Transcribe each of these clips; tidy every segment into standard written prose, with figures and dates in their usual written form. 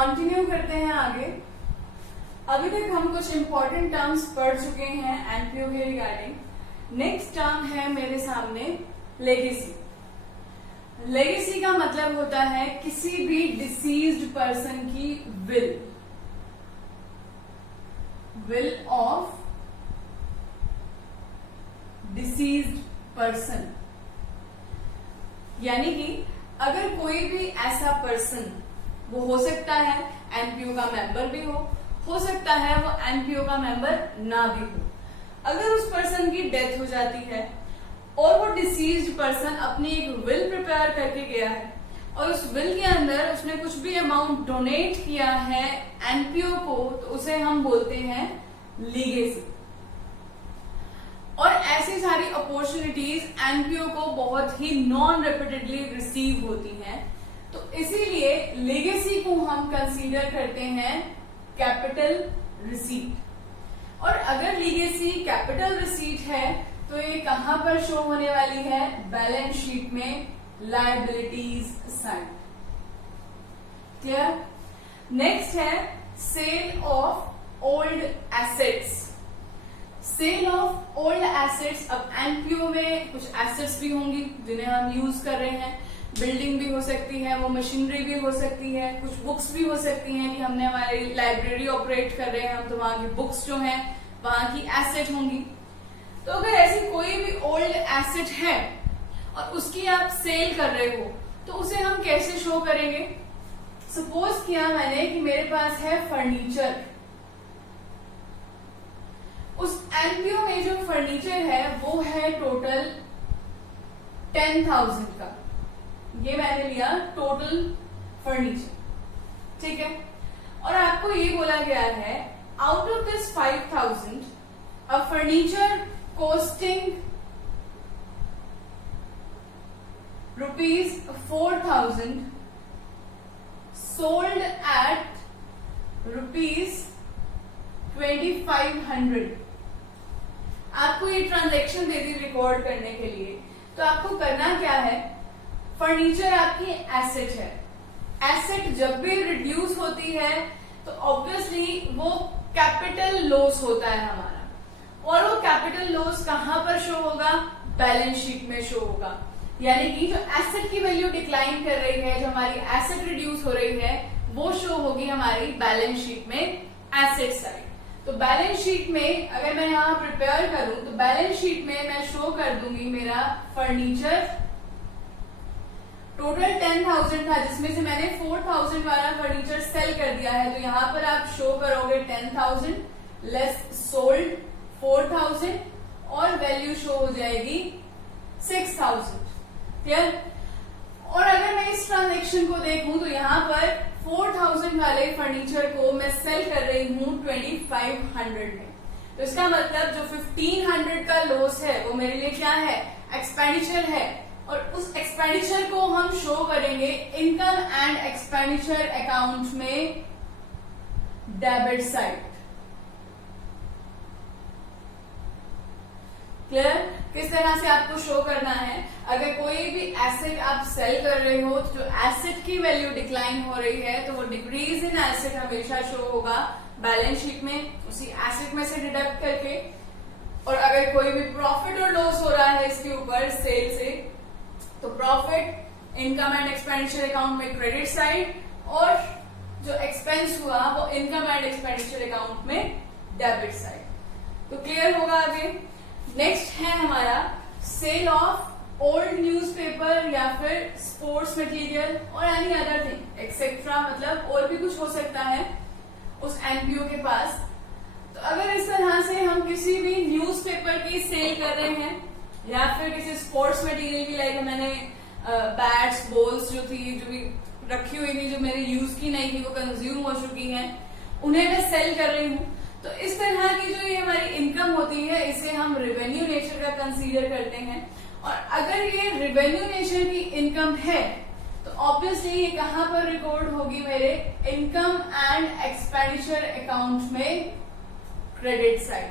Continue करते हैं आगे। अभी तक हम कुछ इंपॉर्टेंट टर्म्स पढ़ चुके हैं एनपीओ के रिगार्डिंग। नेक्स्ट टर्म है मेरे सामने लेगेसी। लेगेसी का मतलब होता है किसी भी डिसीज्ड पर्सन की विल ऑफ डिसीज्ड पर्सन। यानी कि अगर कोई भी ऐसा पर्सन, वो हो सकता है एनपीओ का मेंबर भी हो सकता है वो एनपीओ का मेंबर ना भी हो, अगर उस पर्सन की डेथ हो जाती है और वो डिसीज्ड पर्सन अपनी एक विल प्रिपेयर करके गया है और उस विल के अंदर उसने कुछ भी अमाउंट डोनेट किया है एनपीओ को, तो उसे हम बोलते हैं लीगेसी। और ऐसी सारी अपॉर्चुनिटीज एनपीओ को बहुत ही नॉन रिपीटेडली रिसीव होती हैं, तो इसीलिए लीगेसी को हम कंसीडर करते हैं कैपिटल रिसीट। और अगर लीगेसी कैपिटल रिसीट है तो ये कहां पर शो होने वाली है? बैलेंस शीट में लायबिलिटीज साइड। क्लियर? नेक्स्ट है sale of old assets. Sale of old assets. अब एनपीओ में कुछ एसेट्स भी होंगी जिन्हें हम यूज कर रहे हैं। बिल्डिंग भी हो सकती है, वो मशीनरी भी हो सकती है, कुछ बुक्स भी हो सकती हैं कि हमने हमारी लाइब्रेरी ऑपरेट कर रहे हैं हम, तो वहां की बुक्स जो हैं वहां की एसेट होंगी। तो अगर ऐसी कोई भी ओल्ड एसेट है और उसकी आप सेल कर रहे हो तो उसे हम कैसे शो करेंगे? सपोज किया मैंने कि मेरे पास है फर्नीचर। उस एनपीओ में जो फर्नीचर है वो है टोटल 10,000 का। ये मैंने लिया टोटल फर्नीचर, ठीक है। और आपको ये बोला गया है out of this 5,000 a furniture costing ₹4,000 sold at ₹2,500। आपको ये ट्रांजैक्शन दे दी रिकॉर्ड करने के लिए, तो आपको करना क्या है? फर्नीचर आपकी एसेट है। एसेट जब भी रिड्यूस होती है तो ऑब्वियसली वो कैपिटल लॉस होता है हमारा, और वो कैपिटल लॉस कहां पर शो होगा? बैलेंस शीट में शो होगा। यानी कि जो एसेट की वैल्यू डिक्लाइन कर रही है, जो हमारी एसेट रिड्यूस हो रही है, वो शो होगी हमारी बैलेंस शीट में एसेट साइड। तो बैलेंस शीट में अगर मैं यहां प्रिपेयर करूं तो बैलेंस शीट में मैं शो कर दूंगी मेरा फर्नीचर टोटल 10,000 था, जिसमें से मैंने 4,000 वाला फर्नीचर सेल कर दिया है। तो यहां पर आप शो करोगे 10,000 लेस सोल्ड 4,000 और वैल्यू शो हो जाएगी 6,000। क्लियर? और अगर मैं इस ट्रांजेक्शन को देखूं तो यहां पर 4,000 वाले फर्नीचर को मैं सेल कर रही हूं 2,500 में। तो इसका मतलब जो 1,500 का लॉस है वो मेरे लिए क्या है? एक्सपेंडिचर है। और उस एक्सपेंडिचर को हम शो करेंगे इनकम एंड एक्सपेंडिचर अकाउंट में डेबिट साइड। क्लियर? किस तरह से आपको शो करना है? अगर कोई भी एसेट आप सेल कर रहे हो तो जो एसेट की वैल्यू डिक्लाइन हो रही है तो वो डिक्रीज इन एसेट हमेशा शो होगा बैलेंस शीट में, उसी एसेट में से डिडक्ट करके। और अगर कोई भी प्रॉफिट और लॉस हो रहा है इसके ऊपर सेल से, तो profit income and expenditure account में क्रेडिट साइड, और जो एक्सपेंस हुआ वो इनकम एंड एक्सपेंडिचर अकाउंट में डेबिट साइड। तो क्लियर होगा आगे? नेक्स्ट है हमारा सेल ऑफ ओल्ड न्यूज़पेपर या फिर स्पोर्ट्स मटेरियल और एनी अदर थिंग एक्सेट्रा, मतलब और भी कुछ हो सकता है उस एनपीओ के पास। तो अगर इस तरह से हम किसी भी न्यूज़पेपर की सेल कर रहे हैं या फिर किसी स्पोर्ट्स मटेरियल की, लाइक मैंने बैट्स बॉल्स जो थी, जो भी रखी हुई थी, जो मेरे यूज की नहीं थी, वो कंज्यूम हो चुकी हैं, उन्हें मैं सेल कर रही हूँ, तो इस तरह की जो ये हमारी इनकम होती है इसे हम रेवेन्यू नेचर का कंसीडर करते हैं। और अगर ये रेवेन्यू नेचर की इनकम है तो ऑब्वियसली ये कहां पर रिकॉर्ड होगी? मेरे इनकम एंड एक्सपेंडिचर अकाउंट में क्रेडिट साइड।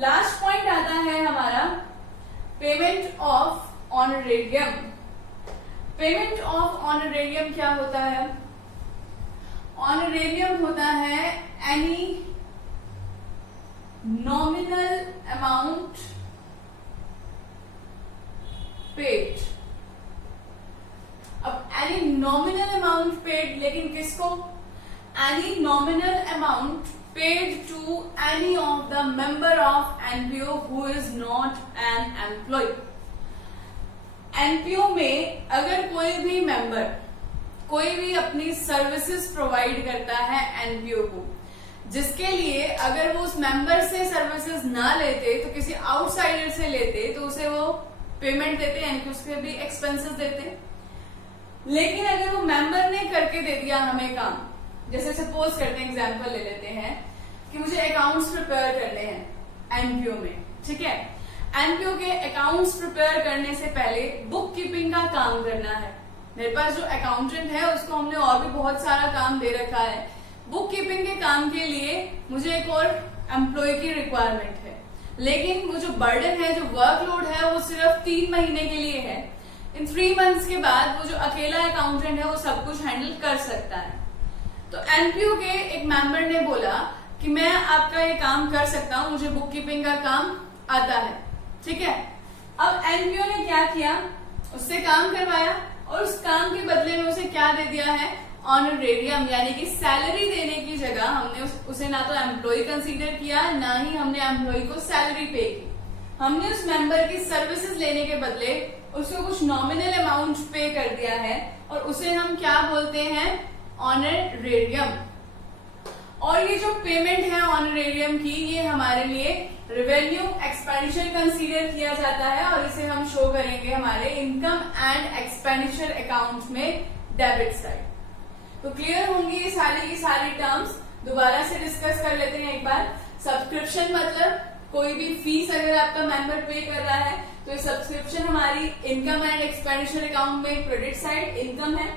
लास्ट पॉइंट आता है हमारा payment of honorarium. Payment of honorarium क्या होता है? ऑनरेरियम होता है एनी नॉमिनल अमाउंट पेड। अब एनी नॉमिनल अमाउंट पेड, लेकिन किसको? Any nominal amount paid to any of the member of NPO who is not an employ. NPO में अगर कोई भी मेंबर कोई भी अपनी सर्विसेज प्रोवाइड करता है एनपीओ को, जिसके लिए अगर वो उस मेंबर से सर्विसेज ना लेते तो किसी आउटसाइडर से लेते तो उसे वो पेमेंट देते, यानी कि उसके भी एक्सपेंसेस देते। लेकिन अगर वो मेंबर ने करके दे दिया हमें काम, जैसे सपोज करते हैं, एग्जांपल ले लेते हैं कि मुझे अकाउंट्स प्रिपेयर करने हैं एनपीओ में, ठीक है। एनपीओ के अकाउंट्स प्रिपेयर करने से पहले बुक कीपिंग का काम करना है। मेरे पास जो अकाउंटेंट है उसको हमने और भी बहुत सारा काम दे रखा है। बुक कीपिंग के काम के लिए मुझे एक और एम्प्लॉय की रिक्वायरमेंट है, लेकिन वो जो बर्डन है, जो वर्कलोड है, वो सिर्फ 3 महीने के लिए है। इन 3 मंथ्स के बाद वो जो अकेला अकाउंटेंट है वो सब कुछ हैंडल कर सकता है। तो एनपीओ के एक मेंबर ने बोला कि मैं आपका ये काम कर सकता हूं, मुझे बुक कीपिंग का काम आता है, ठीक है। अब एनपीओ ने क्या किया, उससे काम करवाया और उस काम के बदले में उसे क्या दे दिया है, ऑनरेरियम, यानी कि सैलरी देने की जगह हमने उसे ना तो एम्प्लॉय कंसीडर किया, ना ही हमने एम्प्लॉय को सैलरी पे की। हमने उस मेंबर की सर्विसेज लेने के बदले उसको कुछ नॉमिनल अमाउंट पे कर दिया है और उसे हम क्या बोलते हैं, ऑनरेरियम। और ये जो पेमेंट है ऑनरेरियम की, ये हमारे लिए रेवेन्यू एक्सपेंडिचर कंसीडर किया जाता है और इसे हम शो करेंगे हमारे इनकम एंड एक्सपेंडिचर अकाउंट में डेबिट साइड। तो क्लियर होंगी ये सारी की सारी टर्म्स। दोबारा से डिस्कस कर लेते हैं एक बार। सब्सक्रिप्शन मतलब कोई भी फीस अगर आपका मेंबर पे कर रहा है तो ये सब्सक्रिप्शन हमारी इनकम एंड एक्सपेंडिचर अकाउंट में क्रेडिट साइड इनकम है।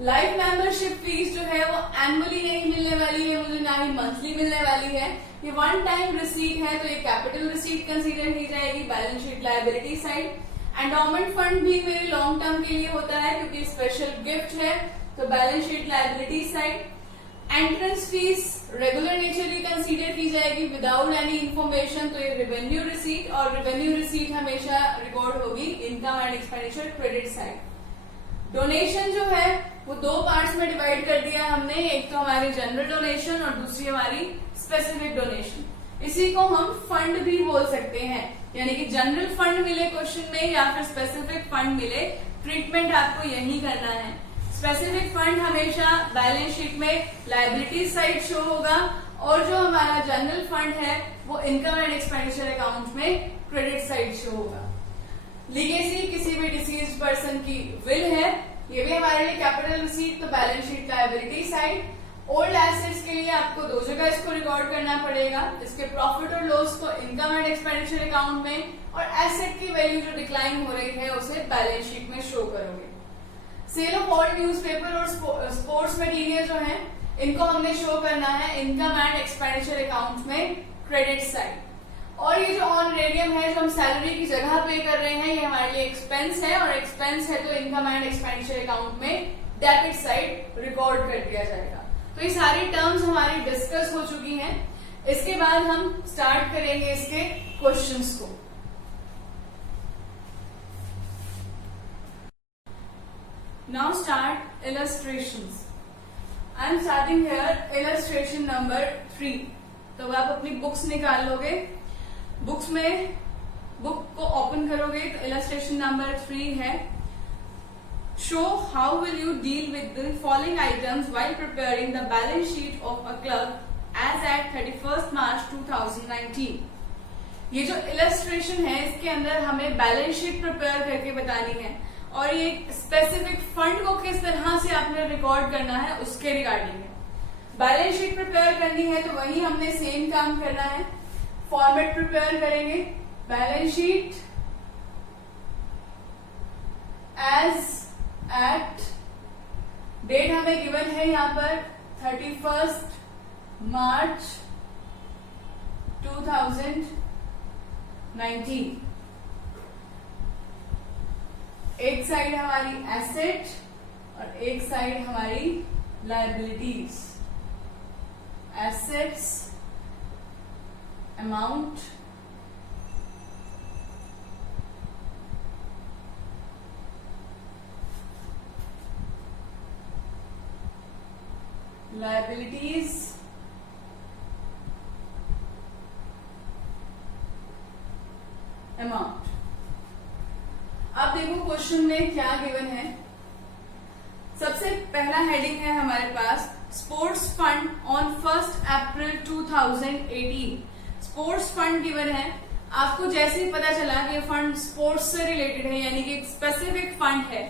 लाइफ मेंबरशिप फीस जो है वो एनुअली नहीं मिलने वाली है मुझे, ना ही मंथली मिलने वाली है। ये वन टाइम रिसीट है तो ये कैपिटल रिसीट कंसीडर की जाएगी, balance sheet liability side. Endowment fund भी मेरे लॉन्ग टर्म के लिए होता है क्योंकि स्पेशल गिफ्ट है, तो balance sheet liability side. Entrance fees regular nature की कंसीडर की जाएगी विदाउट एनी इंफॉर्मेशन, तो ये रेवेन्यू रिसीट, और रेवेन्यू रिसीट हमेशा रिकॉर्ड होगी income and expenditure credit side. Donation जो है वो 2 पार्ट्स में डिवाइड कर दिया हमने, एक तो हमारी जनरल डोनेशन और दूसरी हमारी स्पेसिफिक डोनेशन। इसी को हम फंड भी बोल सकते हैं, यानी कि जनरल फंड मिले क्वेश्चन में या फिर स्पेसिफिक फंड मिले, ट्रीटमेंट आपको यही करना है। स्पेसिफिक फंड हमेशा बैलेंस शीट में लायबिलिटी साइड शो होगा और जो हमारा जनरल फंड है वो इनकम एंड एक्सपेंडिचर अकाउंट में क्रेडिट साइड शो होगा। लीगेसी किसी भी डिसीज्ड पर्सन की विल है, ये भी हमारे लिए कैपिटल रिसीट, तो balance sheet liability side. Old assets के लिए आपको 2 जगह इसको रिकॉर्ड करना पड़ेगा, इसके प्रॉफिट और लॉस को इनकम एंड एक्सपेंडिचर अकाउंट में, और एसेट की वैल्यू जो डिक्लाइन हो रही है उसे बैलेंस शीट में शो करोगे। सेल ऑफ ओल्ड न्यूज़पेपर और स्पोर्ट्स मटेरियल जो है इनको हमने शो करना है इनकम एंड एक्सपेंडिचर अकाउंट में क्रेडिट साइड। और ये जो ऑनरेरियम है जो हम सैलरी की जगह पे कर रहे हैं ये हमारे लिए एक्सपेंस है, और एक्सपेंस है तो इनकम एंड एक्सपेंडिचर अकाउंट में डेबिट साइड रिकॉर्ड कर दिया जाएगा। तो ये सारी टर्म्स हमारी डिस्कस हो चुकी हैं। इसके बाद हम स्टार्ट करेंगे इसके क्वेश्चंस को। Now start illustrations. I am starting here illustration number 3। तो आप अपनी बुक्स निकाल लोगे, बुक्स में बुक को ओपन करोगे तो इलस्ट्रेशन नंबर 3 है, show how will you deal with the following items while preparing the balance sheet of a club as at 31 March 2019। ये जो इलस्ट्रेशन है इसके अंदर हमें बैलेंस शीट प्रिपेयर करके बतानी है और ये स्पेसिफिक फंड को किस तरह से आपने रिकॉर्ड करना है उसके रिगार्डिंग है। बैलेंस शीट प्रिपेयर करनी है तो वही हमने सेम काम करना है, फॉर्मेट प्रिपेयर करेंगे, balance sheet as at, date हमें गिवन है यहाँ पर 31 मार्च 2019। एक साइड हमारी एसेट और एक साइड हमारी liabilities, assets amount, liabilities amount. अब देखो क्वेश्चन में क्या गिवन है। सबसे पहला हेडिंग है हमारे पास sports fund on 1 April 2018। Sports fund given है। आपको जैसे ही पता चला कि फंड स्पोर्ट्स से रिलेटेड है यानी कि स्पेसिफिक फंड है,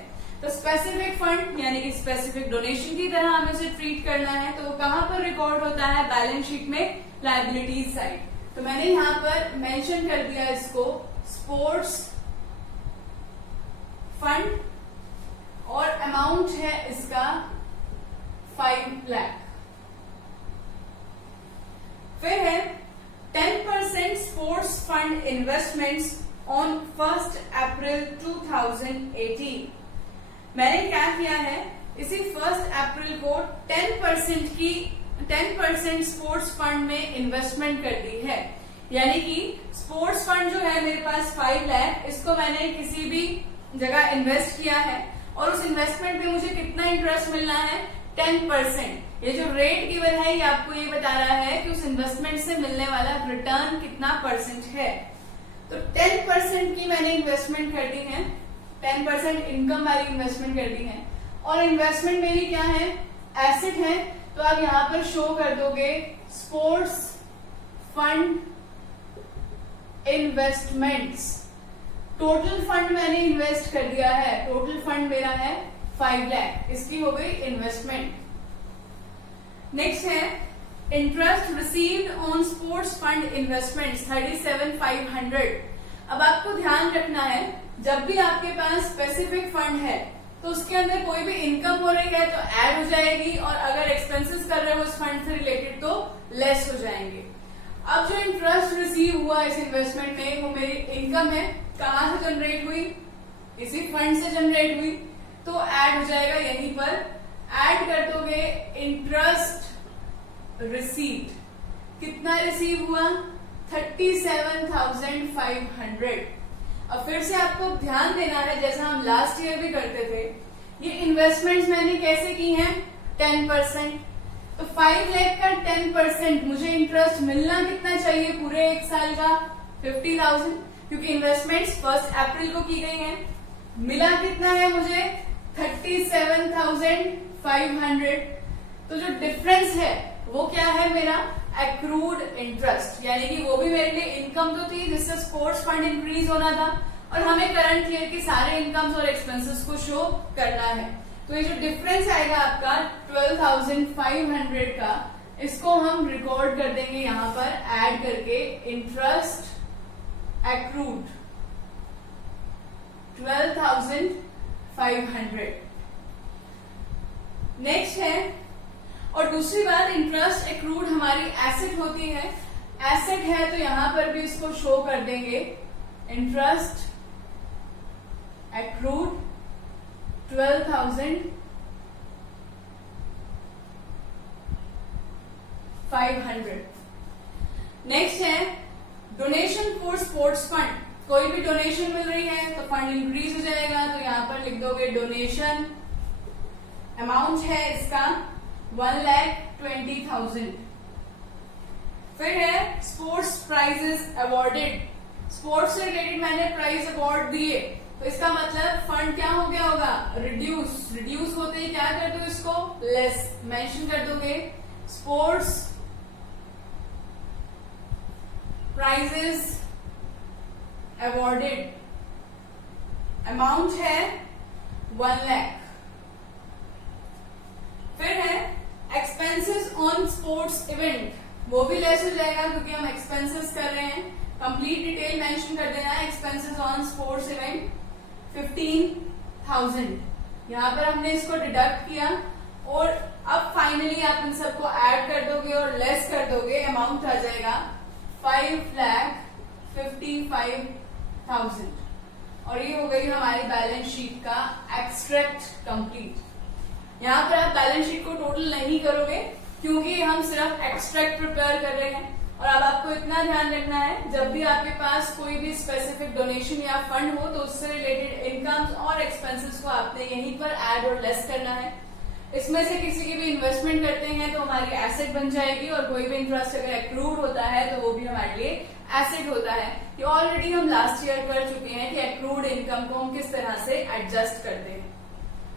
तो स्पेसिफिक फंड यानी कि स्पेसिफिक डोनेशन की तरह हमें उसे ट्रीट करना है। तो वो कहां पर रिकॉर्ड होता है? बैलेंस शीट में लायबिलिटीज साइड। तो मैंने यहां पर मेंशन कर दिया इसको स्पोर्ट्स फंड और अमाउंट है इसका 5 लाख। फिर है 10% sports fund investments on 1 April 2018। मैंने क्या किया है, इसी 1 अप्रैल को 10% स्पोर्ट्स फंड में इन्वेस्टमेंट कर दी है। यानी कि स्पोर्ट्स फंड जो है मेरे पास 5 लाख, इसको मैंने किसी भी जगह इन्वेस्ट किया है और उस इन्वेस्टमेंट में मुझे कितना इंटरेस्ट मिलना है? 10%। ये जो रेट गिवन है ये आपको ये बता रहा है कि उस इन्वेस्टमेंट से मिलने वाला रिटर्न कितना परसेंट है। तो 10% की मैंने इन्वेस्टमेंट कर दी है, 10% इनकम वाली इन्वेस्टमेंट कर दी है। और इन्वेस्टमेंट मेरी क्या है? एसेट है। तो आप यहां पर शो कर दोगे sports fund investments. Total fund मैंने इन्वेस्ट कर दिया है, टोटल फंड मेरा है 5 लाख, इसकी हो गई इन्वेस्टमेंट। नेक्स्ट है interest received on sports fund investments 37,500। अब आपको ध्यान रखना है जब भी आपके पास स्पेसिफिक फंड है तो उसके अंदर कोई भी इनकम हो रही है तो ऐड हो जाएगी और अगर एक्सपेंसेस कर रहे हो उस फंड से रिलेटेड तो लेस हो जाएंगे। अब जो इंटरेस्ट रिसीव हुआ इस इन्वेस्टमेंट में वो मेरी इनकम है। कहां से जनरेट हुई? इसी फंड से जनरेट हुई, तो ऐड हो जाएगा यहीं पर। ऐड कर दोगे इंटरेस्ट रिसीव्ड। कितना रिसीव हुआ? 37,500। अब फिर से आपको ध्यान देना है जैसा हम लास्ट ईयर भी करते थे, ये इन्वेस्टमेंट्स मैंने कैसे की हैं? 10%। तो 5 लाख का 10% मुझे इंटरेस्ट मिलना कितना चाहिए पूरे एक साल का? 50,000, क्योंकि इन्वेस्टमेंट्स 1 अप्रैल को की गई हैं। मिला कितना है मुझे? 37,500। तो जो डिफरेंस है वो क्या है मेरा? एक्रूड इंटरेस्ट, यानी कि वो भी मेरे लिए इनकम तो थी जिससे स्पोर्ट्स फंड इंक्रीज होना था और हमें करंट ईयर के सारे इनकम्स और एक्सपेंसेस को शो करना है। तो ये जो डिफरेंस आएगा आपका 12,500 का, इसको हम रिकॉर्ड कर देंगे यहां पर ऐड करके इंटरेस्ट एक्रूड 12,500। नेक्स्ट है, और दूसरी बात इंटरेस्ट एक्रूड हमारी एसेट होती है। एसेट है तो यहां पर भी इसको शो कर देंगे इंटरेस्ट एक्रूड 12,500। नेक्स्ट है डोनेशन फॉर स्पोर्ट्स फंड। कोई भी डोनेशन मिल रही है तो फंड इंक्रीज हो जाएगा, तो यहां पर लिख दोगे डोनेशन। अमाउंट है इसका 1,20,000। फिर है स्पोर्ट्स प्राइजेस अवॉर्डेड। स्पोर्ट्स से रिलेटेड मैंने प्राइज अवार्ड दिए, तो इसका मतलब फंड क्या हो गया होगा? रिड्यूस। रिड्यूस होते ही क्या कर दो इसको? लेस। मेंशन कर दोगे स्पोर्ट्स प्राइजेस अवॉर्डेड। अमाउंट है 1 लाख। फिर है एक्सपेंसेस ऑन स्पोर्ट्स इवेंट, वो भी लेस हो जाएगा क्योंकि हम एक्सपेंसेस कर रहे हैं। कंप्लीट डिटेल मेंशन कर देना है। Expenses on sports event 15,000। यहां पर हमने इसको डिडक्ट किया और अब फाइनली आप इन सबको ऐड कर दोगे और लेस कर दोगे, अमाउंट आ जाएगा 5,55,000। और ये हो गई हमारी बैलेंस शीट का एक्सट्रैक्ट कंप्लीट। यहाँ पर आप बैलेंस शीट को टोटल नहीं करोगे क्योंकि हम सिर्फ एक्सट्रैक्ट प्रिपेयर कर रहे हैं। और अब आपको इतना ध्यान रखना है, जब भी आपके पास कोई भी स्पेसिफिक डोनेशन या फंड हो तो उससे रिलेटेड इनकम्स और एक्सपेंसेस को आपने यहीं पर ऐड और लेस करना है। इसमें से किसी की भी इन्वेस्टमेंट करते हैं तो हमारी एसेट बन जाएगी, और कोई भी इंटरेस्ट अगर एक्रूड होता है तो वो भी हमारे लिए एसेट होता है। ये ऑलरेडी हम लास्ट ईयर कर चुके हैं कि एक्रूड इनकम को हम किस तरह से एडजस्ट करते हैं।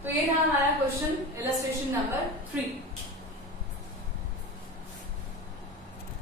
तो ये था हमारा क्वेश्चन इलस्ट्रेशन नंबर 3।